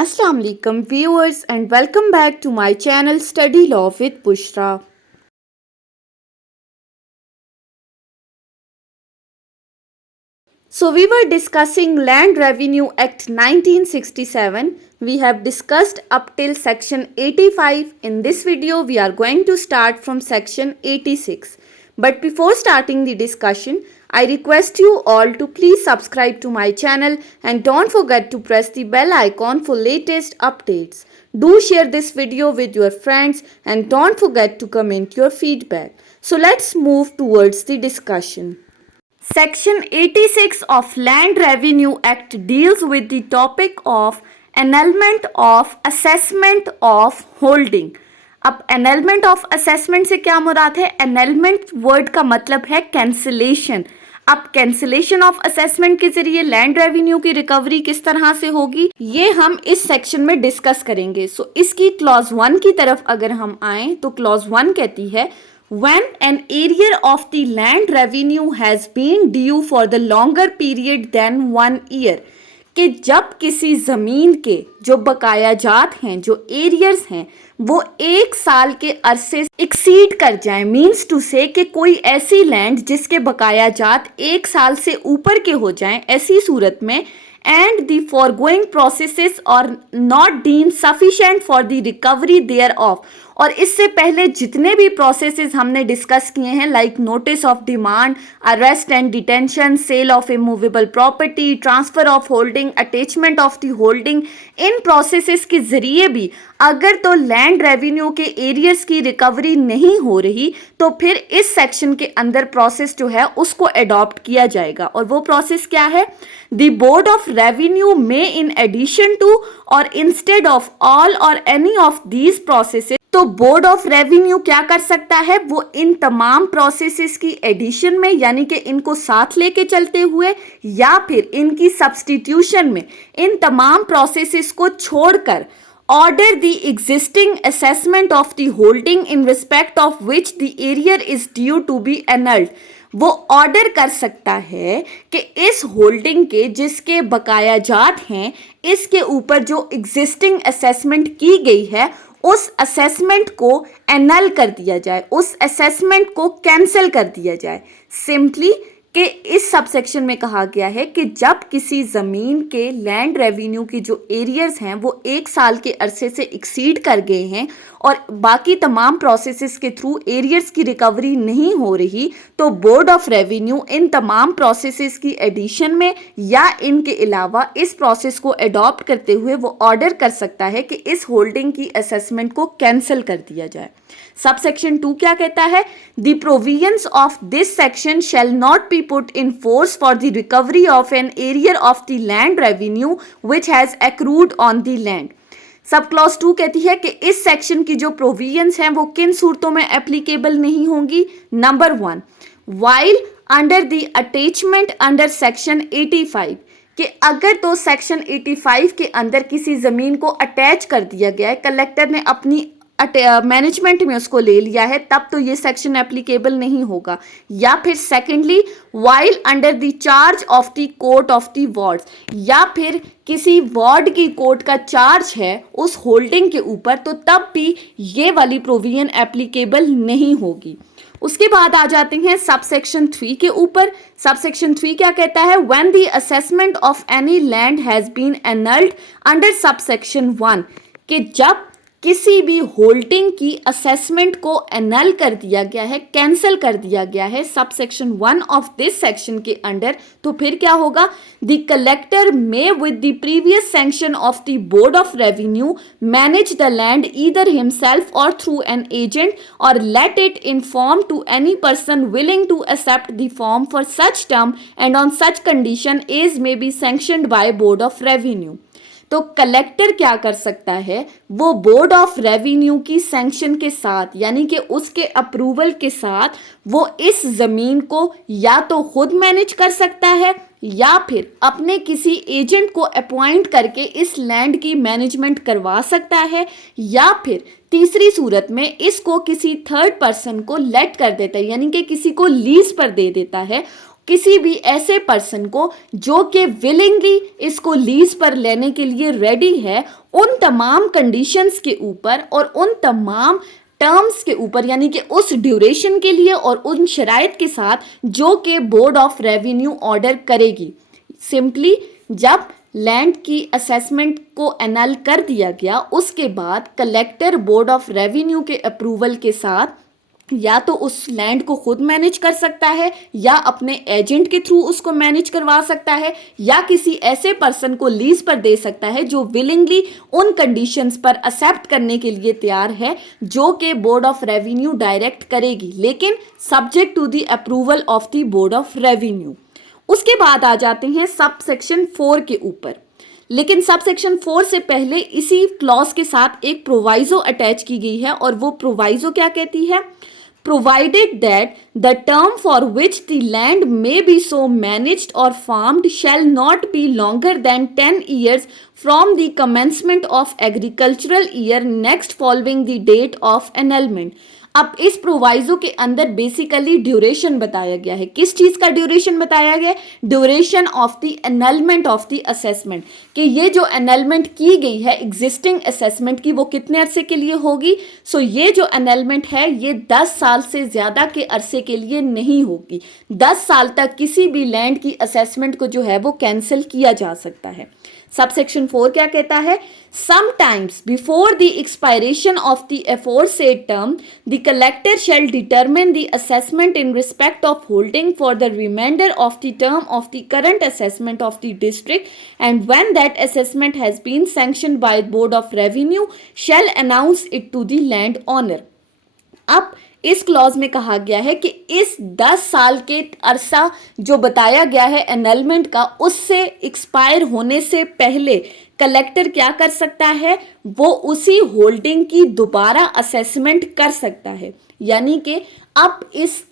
Assalamu alaikum viewers and welcome back to my channel Study Law with Bushra. So we were discussing Land Revenue Act 1967. We have discussed up till section 85. In this video we are going to start from section 86. But before starting the discussion, I request you all to please subscribe to my channel and don't forget to press the bell icon for latest updates. Do share this video with your friends and don't forget to comment your feedback. So let's move towards the discussion. Section 86 of Land Revenue Act deals with the topic of annulment of assessment of holding. अब annulment of assessment से क्या मुराद है? annulment word का मतलब है cancellation. अब cancellation of assessment के जरिए लैंड रेवेन्यू की रिकवरी किस तरह से होगी ये हम इस सेक्शन में डिस्कस करेंगे. सो इसकी क्लॉज 1 की तरफ अगर हम आए तो क्लॉज 1 कहती है when an arrear of the land revenue has been due for the longer period than 1 year, कि जब किसी ज़मीन के जो बकायाजात हैं जो एरियर्स हैं वो 1 साल के अरसे एक्सीड कर जाएं, मीन्स टू से कि कोई ऐसी लैंड जिसके बकायाजात 1 साल से ऊपर के हो जाएं, ऐसी सूरत में and the foregoing processes or not deemed sufficient for the recovery thereof. और इससे पहले जितने भी प्रोसेसेस हमने डिस्कस किए हैं like notice of demand, arrest and detention, sale of immovable property, transfer of holding, attachment of the holding, इन processes के जरिए भी अगर तो लैंड रेवेन्यू के एरियर्स की रिकवरी नहीं हो रही तो फिर इस सेक्शन के अंदर प्रोसेस जो है उसको अडॉप्ट किया जाएगा. और वो प्रोसेस क्या है? द बोर्ड ऑफ रेवेन्यू में इन एडिशन टू और इंस्टेड ऑफ ऑल और एनी ऑफ दीज प्रोसेसेस, तो बोर्ड ऑफ रेवेन्यू क्या कर सकता है? वो इन तमाम प्रोसेसेस की एडिशन में यानी कि इनको साथ लेके चलते हुए या फिर इनकी सब्स्टिट्यूशन में इन तमाम प्रोसेसेस को छोड़कर order the existing assessment of the holding in respect of which the arrear is due to be annulled. वो ऑर्डर कर सकता है कि इस होल्डिंग के जिसके बकायाजात हैं इसके ऊपर जो एग्जिस्टिंग असेसमेंट की गई है उस असेसमेंट को एनल कर दिया जाए, उस असेसमेंट को कैंसिल कर दिया जाए. सिंपली कि इस सबसेक्शन में कहा गया है कि जब किसी ज़मीन के लैंड रेवेन्यू की जो एरियर्स हैं वो 1 साल के अरसे से एक्सीड कर गए हैं और बाकी तमाम प्रोसेसेस के थ्रू एरियर्स की रिकवरी नहीं हो रही तो बोर्ड ऑफ रेवेन्यू इन तमाम प्रोसेसेस की एडिशन में या इनके अलावा इस प्रोसेस को अडॉप्ट करते हुए वो ऑर्डर कर सकता है कि इस होल्डिंग की असेसमेंट को कैंसिल कर दिया जाए. सबसेक्शन 2 क्या कहता है? The provisions of this section shall not be put in force for the recovery of an arrear of the land revenue which has accrued on the land. Sub clause 2 कहती है कि इस सेक्शन की जो provisions हैं वो किन सूरतों में एप्लीकेबल नहीं होंगी. Number 1, while under the attachment under section 85, कि अगर तो सेक्शन 85 के अंदर किसी ज़मीन को अटैच कर दिया गया है, कलेक्टर ने अपनी मैनेजमेंट में उसको ले लिया है, तब तो ये सेक्शन एप्लीकेबल नहीं होगा. या फिर secondly while under the charge of the court of the ward, या फिर किसी वार्ड की कोर्ट का चार्ज है उस होल्डिंग के ऊपर तो तब भी ये वाली प्रोविजन एप्लीकेबल नहीं होगी. उसके बाद आ जाते हैं सबसेक्शन 3 के ऊपर. सबसेक्शन 3 क्या कहता है? When the assessment of any land has been annulled under subsection 1, कि जब किसी भी होल्डिंग की असेसमेंट को एनल कर दिया गया है, कैंसिल कर दिया गया है सबसेक्शन 1 ऑफ दिस सेक्शन के अंडर, तो फिर क्या होगा? The collector may with the previous sanction of the board of revenue manage the land either himself or through an agent or let it in form to any person willing to accept the form for such term and on such condition as may be sanctioned by board of revenue. तो collector क्या कर सकता है? वो board of revenue की sanction के साथ यानी कि उसके अप्रूवल के साथ वो इस ज़मीन को या तो खुद मैनेज कर सकता है या फिर अपने किसी एजेंट को अपॉइंट करके इस लैंड की मैनेजमेंट करवा सकता है, या फिर तीसरी सूरत में इसको किसी थर्ड पर्सन को लेट कर देता है यानी कि किसी को लीज पर दे देता है किसी भी ऐसे पर्सन को जो कि विलिंगली इसको लीज पर लेने के लिए रेडी है, उन तमाम कंडीशंस के ऊपर और उन तमाम टर्म्स के ऊपर, यानी कि उस ड्यूरेशन के लिए और उन शराइत के साथ जो कि बोर्ड ऑफ रेवेन्यू ऑर्डर करेगी। सिंपली जब लैंड की असेसमेंट को एनल कर दिया गया, उसके बाद कलेक्टर बोर्ड ऑफ रेवेन्यू के अप्रूवल के साथ या तो उस लैंड को खुद मैनेज कर सकता है या अपने एजेंट के थ्रू उसको मैनेज करवा सकता है या किसी ऐसे पर्सन को लीज पर दे सकता है जो विलिंगली उन कंडीशंस पर एक्सेप्ट करने के लिए तैयार है जो कि बोर्ड ऑफ रेवेन्यू डायरेक्ट करेगी, लेकिन subject to the approval of the board of revenue. उसके बाद आ जाते हैं सब सेक्शन 4 के ऊपर, लेकिन सब सेक्शन 4 से पहले इसी क्लॉज के साथ एक प्रोवाइजो अटैच की गई है और वो प्रोवाइजो क्या कहती है? Provided that the term for which the land may be so managed or farmed shall not be longer than 10 years from the commencement of agricultural year next following the date of annulment। अब इस proviso के अंदर basically duration बताया गया है। किस चीज का ड्यूरेशन बताया गया? Duration of the annulment of the assessment, कि ये जो एनलमेंट की गई है एग्जिस्टिंग असेसमेंट की, वो कितने अरसे के लिए होगी? सो ये जो एनलमेंट है ये 10 साल से ज्यादा के अरसे के लिए नहीं होगी। 10 साल तक किसी भी लैंड की असेसमेंट को जो है वो कैंसिल किया जा सकता है। सबसेक्शन 4 क्या कहता है? Sometimes before the expiration of the aforesaid term, the collector shall determine the assessment in respect of holding for the remainder of the term of the current assessment of the district, and when that assessment has been sanctioned by Board of Revenue, shall announce it to the landowner। अब इस clause में कहा गया है कि इस 10 साल के अरसा जो बताया गया है एनलमेंट का, उससे एक्सपायर होने से पहले कलेक्टर क्या कर सकता है? वो उसी होल्डिंग की दोबारा असेसमेंट कर सकता है। यानी कि अब इस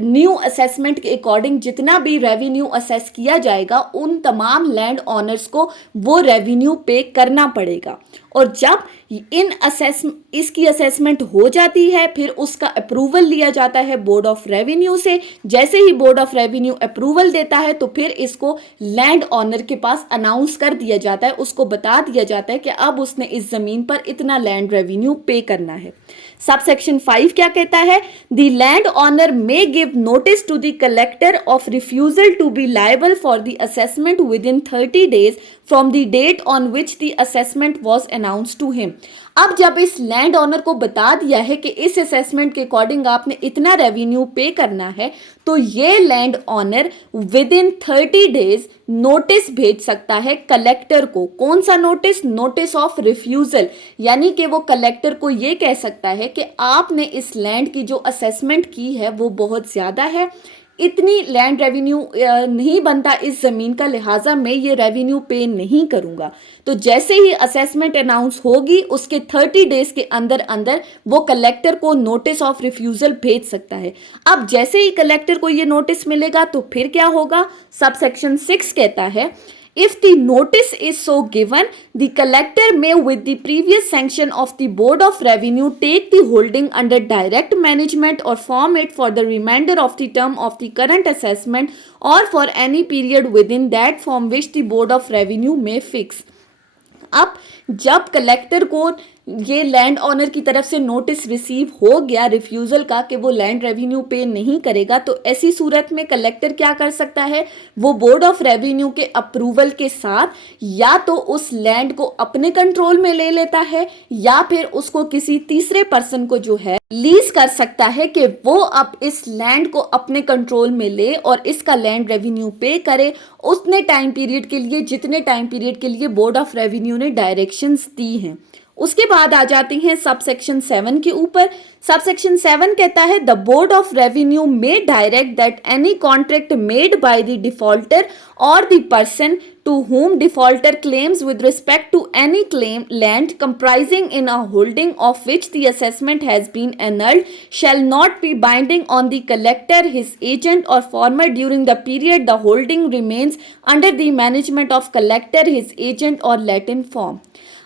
न्यू असेसमेंट के अकॉर्डिंग जितना भी रेवेन्यू असेस किया जाएगा उन तमाम लैंड ऑनर्स को वो रेवेन्यू पे करना पड़ेगा। और जब इसकी असेसमेंट हो जाती है फिर उसका अप्रूवल लिया जाता है बोर्ड ऑफ रेवेन्यू से। जैसे ही बोर्ड ऑफ रेवेन्यू अप्रूवल देता है तो फिर इसको लैंड ऑनर के पास अनाउंस कर दिया जाता है, उसको बता दिया जाता है कि अब उसने इस जमीन पर इतना लैंड रेवेन्यू पे करना है। सबसेक्शन 5 क्या कहता है? The land owner may give notice to the collector of refusal to be liable for the assessment within 30 days from the date on which the assessment was announce to him. अब जब इस land owner को बता दिया है कि इस assessment के अकॉर्डिंग आपने इतना रेवेन्यू पे करना है, तो ये land owner with in 30 days notice भेज सकता है कलेक्टर को। कौन सा नोटिस? Notice of refusal. यानी कि वो कलेक्टर को ये कह सकता है कि आपने इस लैंड की जो असेसमेंट की है वो बहुत ज़्यादा है, इतनी लैंड रेवेन्यू नहीं बनता इस ज़मीन का, लिहाजा मैं ये रेवेन्यू पे नहीं करूँगा। तो जैसे ही असेसमेंट अनाउंस होगी उसके 30 days के अंदर अंदर वो कलेक्टर को नोटिस ऑफ रिफ्यूज़ल भेज सकता है। अब जैसे ही कलेक्टर को ये नोटिस मिलेगा तो फिर क्या होगा? सबसेक्शन 6 कहता है If the notice is so given, the collector may with the previous sanction of the Board of Revenue take the holding under direct management or form it for the remainder of the term of the current assessment or for any period within that from which the Board of Revenue may fix। अब जब collector को ये land owner की तरफ से notice receive हो गया refusal का कि वो लैंड रेवेन्यू पे नहीं करेगा, तो ऐसी सूरत में कलेक्टर क्या कर सकता है? वो बोर्ड ऑफ रेवेन्यू के अप्रूवल के साथ या तो उस लैंड को अपने कंट्रोल में ले लेता है या फिर उसको किसी तीसरे पर्सन को जो है लीज कर सकता है कि वो अब इस लैंड को अपने कंट्रोल में ले और इसका लैंड रेवेन्यू पे करे उतने टाइम पीरियड के लिए जितने टाइम पीरियड के लिए बोर्ड ऑफ रेवेन्यू ने डायरेक्शंस दी हैं। उसके बाद आ जाते हैं सबसेक्शन 7 के ऊपर। सबसेक्शन 7 कहता है the board of revenue may direct that any contract made by the defaulter or the person to whom defaulter claims with respect to any claim land comprising in a holding of which the assessment has been annulled shall not be binding on the collector, his agent or farmer during the period the holding remains under the management of collector, his agent or Latin form।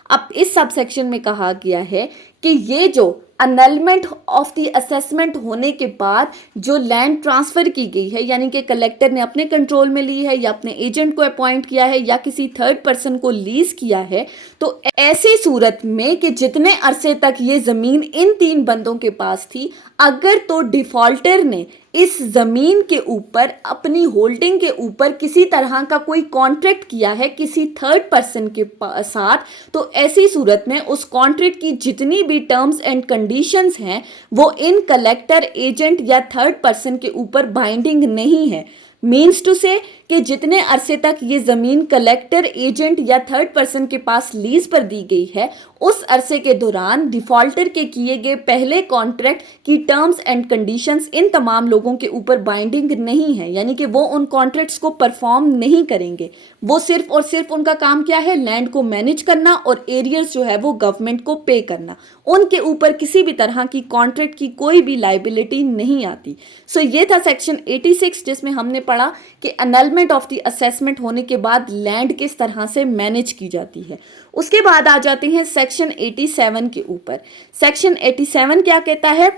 अब इस subsection में कहा गया है कि ये जो अनलमेंट of the assessment होने के बाद जो लैंड ट्रांसफ़र की गई है, यानी कि कलेक्टर ने अपने कंट्रोल में ली है या अपने एजेंट को अपॉइंट किया है या किसी थर्ड पर्सन को लीज किया है, तो ऐसी सूरत में कि जितने अरसे तक ये ज़मीन इन 3 बंदों के पास थी, अगर तो डिफ़ॉल्टर ने इस ज़मीन के ऊपर अपनी होल्डिंग के ऊपर किसी तरह का कोई कॉन्ट्रैक्ट किया है किसी थर्ड पर्सन के साथ, तो ऐसी सूरत में उस कॉन्ट्रैक्ट की जितनी भी टर्म्स एंड कंडीशंस हैं वो इन कलेक्टर, एजेंट या थर्ड पर्सन के ऊपर बाइंडिंग नहीं है। मीन्स टू से कि जितने अरसे तक ये ज़मीन कलेक्टर, एजेंट या थर्ड पर्सन के पास लीज पर दी गई है, उस अरसे के दौरान डिफ़ॉल्टर के किए गए पहले कॉन्ट्रैक्ट की टर्म्स एंड कंडीशंस इन तमाम लोगों के ऊपर बाइंडिंग नहीं है, यानी कि वो उन कॉन्ट्रैक्ट्स को परफॉर्म नहीं करेंगे। वो सिर्फ और सिर्फ उनका काम क्या है, लैंड को मैनेज करना और एरियर्स जो है वो गवर्नमेंट को पे करना। उनके ऊपर किसी भी तरह की कॉन्ट्रैक्ट की कोई भी लाइबिलिटी नहीं आती। सो ये था सेक्शन 86 जिसमें हमने पढ़ा कि अनलमेंट ऑफ द असेसमेंट होने के बाद लैंड किस तरह से मैनेज की जाती है। उसके बाद आ जाते हैं सेक्शन 87 के ऊपर। सेक्शन 87 क्या कहता है?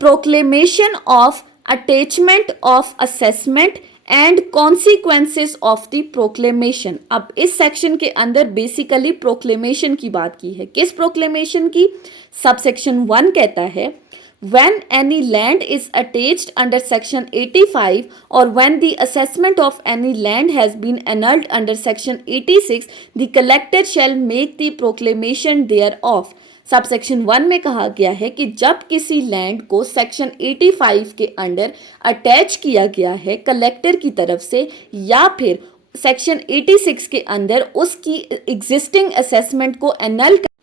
Proclamation of attachment of assessment and consequences of the proclamation. अब इस सेक्शन के अंदर बेसिकली प्रोक्लेमेशन की बात की है। किस प्रोक्लेमेशन की? सबसेक्शन 1 कहता है when any land is attached under section 85 or when the assessment of any land has been annulled under section 86, the collector shall make the proclamation thereof. Subsection 1 में कहा गया है कि जब किसी लैंड को सेक्शन 85 के अंडर अटैच किया गया है कलेक्टर की तरफ से या फिर सेक्शन 86 के अंदर उसकी एग्जिस्टिंग असेसमेंट को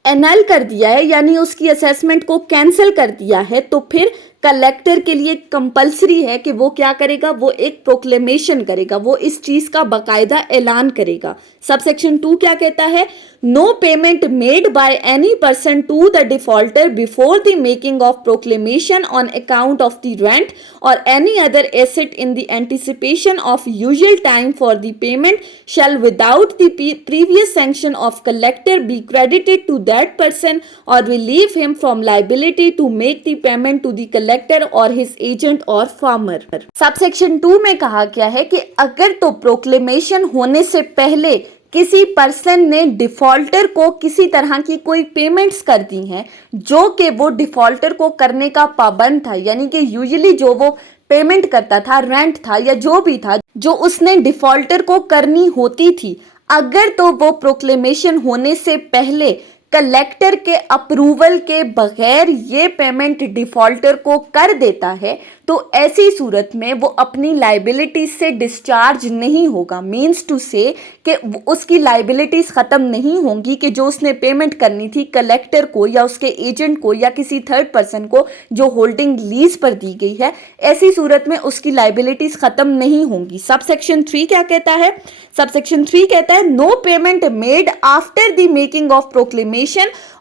एनल कर दिया है, यानी उसकी असेसमेंट को कैंसिल कर दिया है, तो फिर कलेक्टर के लिए कंपलसरी है कि वो क्या करेगा, वो एक प्रोक्लेमेशन करेगा, वो इस चीज का बाकायदा ऐलान करेगा। सबसेक्शन 2 क्या कहता है? No payment made by any person to the defaulter before the making of proclamation on account of the rent or any other asset in the anticipation of usual time for the payment shall without the previous sanction of collector be credited to that person or relieve him from liability to make the payment to the collector or his agent or farmer. Subsection 2 में कहा गया है कि अगर तो proclamation होने से पहले किसी पर्सन ने डिफॉल्टर को किसी तरह की कोई पेमेंट्स कर दी हैं जो कि वो डिफॉल्टर को करने का पाबंद था, यानी कि यूजुअली जो वो पेमेंट करता था, रेंट था या जो भी था जो उसने डिफॉल्टर को करनी होती थी, अगर तो वो प्रोक्लेमेशन होने से पहले कलेक्टर के अप्रूवल के बगैर ये पेमेंट डिफॉल्टर को कर देता है, तो ऐसी सूरत में वो अपनी लाइबिलिटीज से डिस्चार्ज नहीं होगा। मीन्स टू से कि उसकी लाइबिलिटीज ख़त्म नहीं होंगी कि जो उसने पेमेंट करनी थी कलेक्टर को या उसके एजेंट को या किसी थर्ड पर्सन को जो होल्डिंग लीज पर दी गई है, ऐसी सूरत में उसकी लाइबिलिटीज ख़त्म नहीं होंगी। सबसेक्शन 3 क्या कहता है? सबसेक्शन 3 कहता है no payment made after the making of proclamation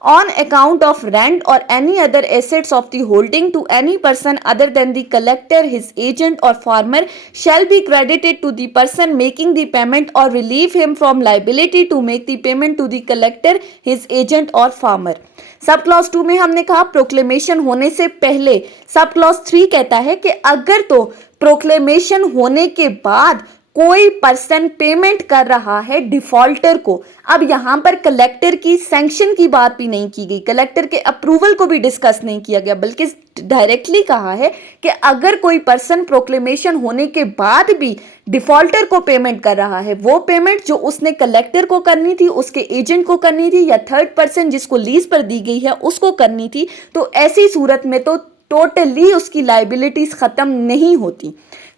on account of rent or any other assets of the holding to any person other than the collector, his agent or farmer shall be credited to the person making the payment or relieve him from liability to make the payment to the collector, his agent or farmer. सब clause 2 में हमने कहा proclamation होने से पहले। Sub clause 3 कहता है कि अगर तो प्रोक्लेमेशन होने के बाद कोई पर्सन पेमेंट कर रहा है डिफॉल्टर को, अब यहां पर कलेक्टर की सैंक्शन की बात भी नहीं की गई, कलेक्टर के अप्रूवल को भी डिस्कस नहीं किया गया, बल्कि डायरेक्टली कहा है कि अगर कोई पर्सन प्रोक्लेमेशन होने के बाद भी डिफॉल्टर को पेमेंट कर रहा है, वो पेमेंट जो उसने कलेक्टर को करनी थी, उसके एजेंट को करनी थी या थर्ड पर्सन जिसको लीज पर दी गई है उसको करनी थी, तो ऐसी सूरत में तो टोटली उसकी लाइबिलिटीज खत्म नहीं होती।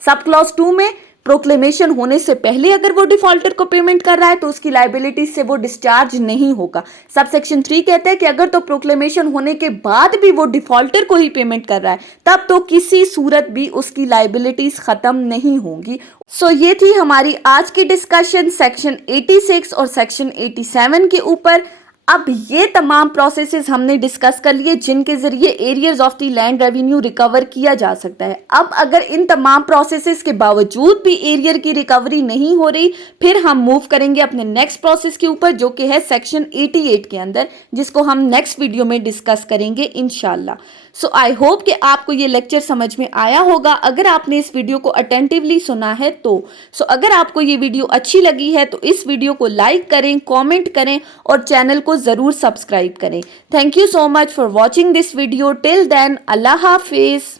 सब क्लॉज 2 में प्रोक्लेमेशन होने से पहले अगर वो डिफॉल्टर को पेमेंट कर रहा है तो उसकी लाइबिलिटीज से वो डिस्चार्ज नहीं होगा। सबसेक्शन 3 कहते हैं कि अगर तो प्रोक्लेमेशन होने के बाद भी वो डिफॉल्टर को ही पेमेंट कर रहा है तब तो किसी सूरत भी उसकी लाइबिलिटीज खत्म नहीं होंगी। सो ये थी हमारी आज की डिस्कशन सेक्शन 86 और सेक्शन 87 के ऊपर। अब ये तमाम प्रोसेसेस हमने डिस्कस कर लिए जिनके जरिए arrears of the land revenue recover किया जा सकता है। अब अगर इन तमाम प्रोसेसेस के बावजूद भी एरियर की रिकवरी नहीं हो रही, फिर हम मूव करेंगे अपने नेक्स्ट प्रोसेस के ऊपर जो कि है सेक्शन 88 के अंदर, जिसको हम नेक्स्ट वीडियो में डिस्कस करेंगे इंशाल्लाह। सो आई होप कि आपको ये लेक्चर समझ में आया होगा अगर आपने इस वीडियो को अटेंटिवली सुना है तो। अगर आपको ये वीडियो अच्छी लगी है तो इस वीडियो को लाइक करें, कमेंट करें और चैनल को ज़रूर सब्सक्राइब करें। Thank you so much for watching this video. Till then, अल्लाह हाफिज़।